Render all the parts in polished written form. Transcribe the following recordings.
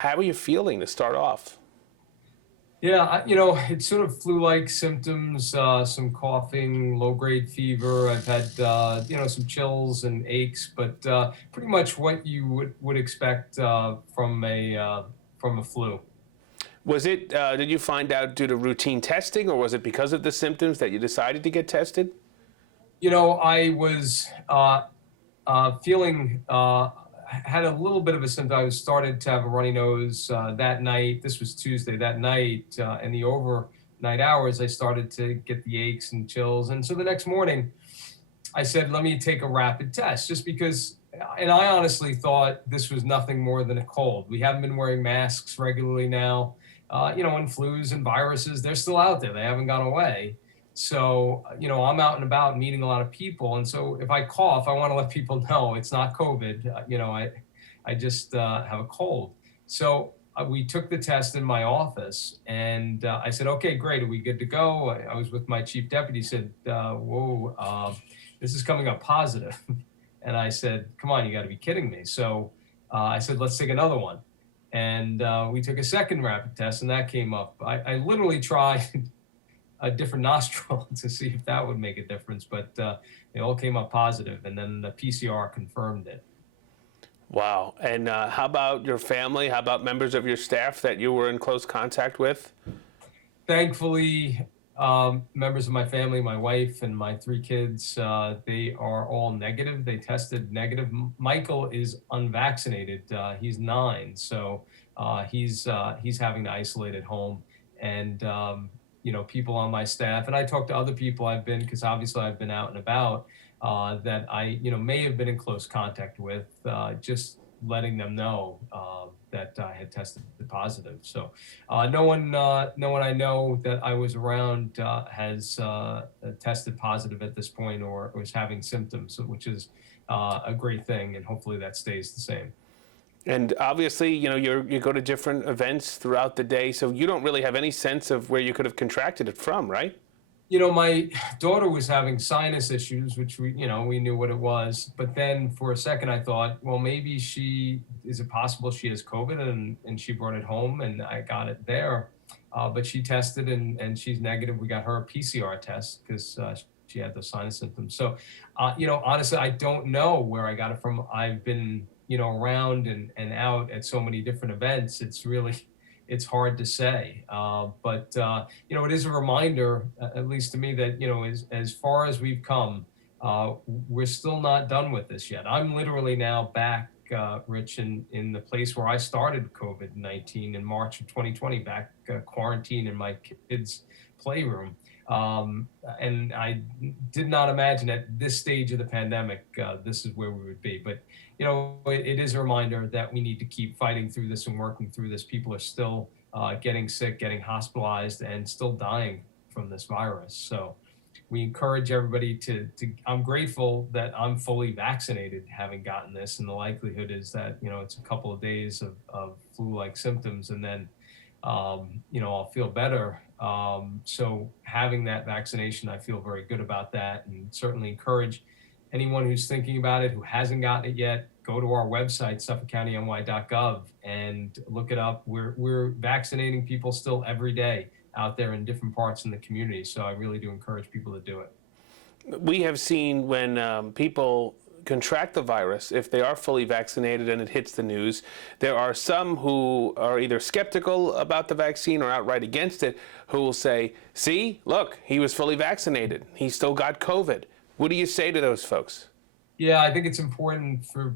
How are you feeling to start off? Yeah, it's sort of flu-like symptoms, some coughing, low-grade fever. I've had, some chills and aches, but pretty much what you would expect from a flu. Did you find out due to routine testing, or was it because of the symptoms that you decided to get tested? I was feeling had a little bit of a symptom. I was started to have a runny nose that night. This was Tuesday. That night, in the overnight hours, I started to get the aches and chills. And so the next morning, I said, let me take a rapid test just because. And I honestly thought this was nothing more than a cold. We haven't been wearing masks regularly now. And flus and viruses, they're still out there. They haven't gone away. So, I'm out and about meeting a lot of people. And so if I cough, I want to let people know it's not COVID. I just have a cold. So we took the test in my office and I said, okay, great. Are we good to go? I was with my chief deputy, said, whoa, this is coming up positive. And I said, come on, you got to be kidding me. So I said, let's take another one. And we took a second rapid test and that came up. I literally tried a different nostril to see if that would make a difference, but it all came up positive, and then the PCR confirmed it. Wow. And how about your family? How about members of your staff that you were in close contact with? Thankfully, members of my family, my wife and my three kids, they are all negative. They tested negative. Michael is unvaccinated. He's 9, so he's having to isolate at home. And people on my staff, and I talked to other people because obviously I've been out and about, that I, may have been in close contact with, just letting them know that I had tested positive. So no one I know that I was around has tested positive at this point or was having symptoms, which is a great thing, and hopefully that stays the same. And obviously, you go to different events throughout the day, so you don't really have any sense of where you could have contracted it from, right? My daughter was having sinus issues, which we knew what it was. But then for a second, I thought, well, maybe is it possible she has COVID and she brought it home and I got it there. But she tested and she's negative. We got her a PCR test because she had those sinus symptoms. So, honestly, I don't know where I got it from. I've been, around and out at so many different events. It's hard to say. But it is a reminder, at least to me, that, as far as we've come, we're still not done with this yet. I'm literally now back, Rich, in the place where I started COVID-19 in March of 2020, back quarantined in my kids' playroom. And I did not imagine at this stage of the pandemic, this is where we would be. But, it is a reminder that we need to keep fighting through this and working through this. People are still getting sick, getting hospitalized, and still dying from this virus. So we encourage everybody I'm grateful that I'm fully vaccinated, having gotten this. And the likelihood is that, it's a couple of days of flu-like symptoms, and then I'll feel better. So having that vaccination, I feel very good about that, and certainly encourage anyone who's thinking about it, who hasn't gotten it yet, go to our website, suffolkcountiny.ny.gov, and look it up. We're vaccinating people still every day out there in different parts in the community. So I really do encourage people to do it. We have seen when people contract the virus, if they are fully vaccinated and it hits the news, there are some who are either skeptical about the vaccine or outright against it, who will say, see, look, he was fully vaccinated. He still got COVID. What do you say to those folks? Yeah, I think it's important for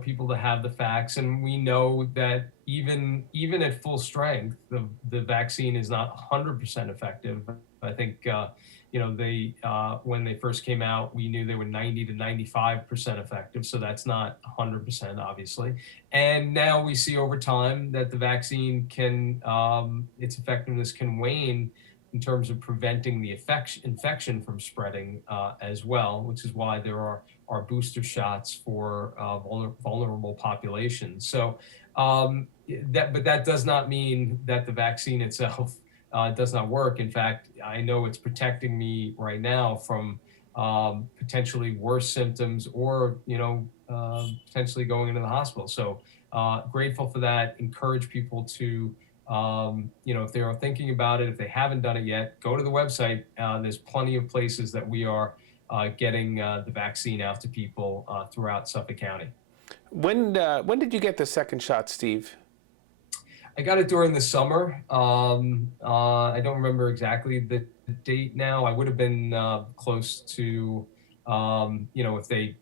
people to have the facts, and we know that even at full strength, the vaccine is not 100% effective. I think they when they first came out, we knew they were 90 to 95% effective, so that's not 100%, obviously. And now we see over time that the vaccine its effectiveness can wane in terms of preventing the infection from spreading as well, which is why there are booster shots for vulnerable populations. So but that does not mean that the vaccine itself does not work. In fact, I know it's protecting me right now from potentially worse symptoms or potentially going into the hospital. So grateful for that. Encourage people to, if they are thinking about it, if they haven't done it yet, go to the website. There's plenty of places that we are getting the vaccine out to people throughout Suffolk County. When did you get the second shot, Steve? I got it during the summer. I don't remember exactly the date now. I would have been close to, if they,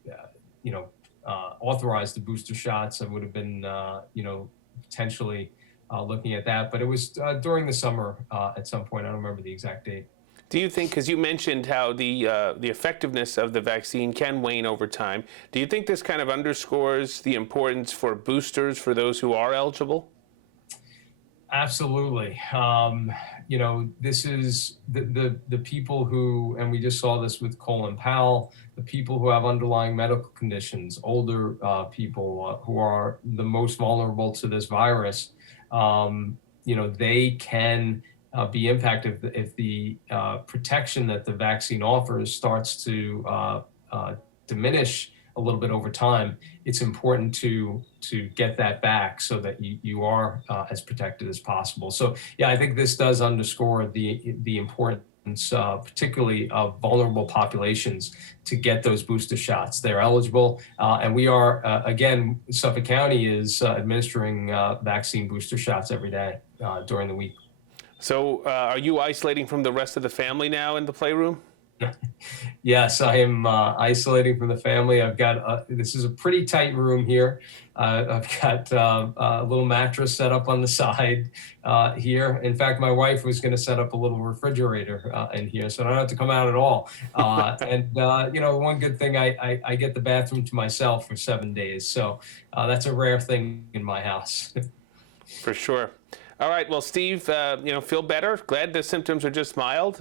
authorized the booster shots, I would have been, potentially looking at that. But it was during the summer at some point. I don't remember the exact date. Do you think, because you mentioned how the effectiveness of the vaccine can wane over time, do you think this kind of underscores the importance for boosters for those who are eligible? Absolutely. This is the people who, and we just saw this with Colin Powell, the people who have underlying medical conditions, older people who are the most vulnerable to this virus. They can be impacted if the protection that the vaccine offers starts to diminish a little bit over time. It's important to get that back so that you are as protected as possible. So yeah, I think this does underscore the importance, particularly of vulnerable populations, to get those booster shots. They're eligible, and we are again, Suffolk County is administering vaccine booster shots every day during the week. So are you isolating from the rest of the family now in the playroom? Yes, I am isolating from the family. I've got, this is a pretty tight room here. I've got a little mattress set up on the side here. In fact, my wife was going to set up a little refrigerator in here, so I don't have to come out at all. One good thing, I get the bathroom to myself for 7 days. So that's a rare thing in my house. For sure. All right. Well, Steve, feel better. Glad the symptoms are just mild.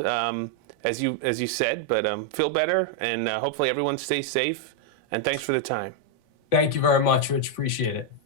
As you said, but feel better, and hopefully everyone stays safe. And thanks for the time. Thank you very much, Rich. Appreciate it.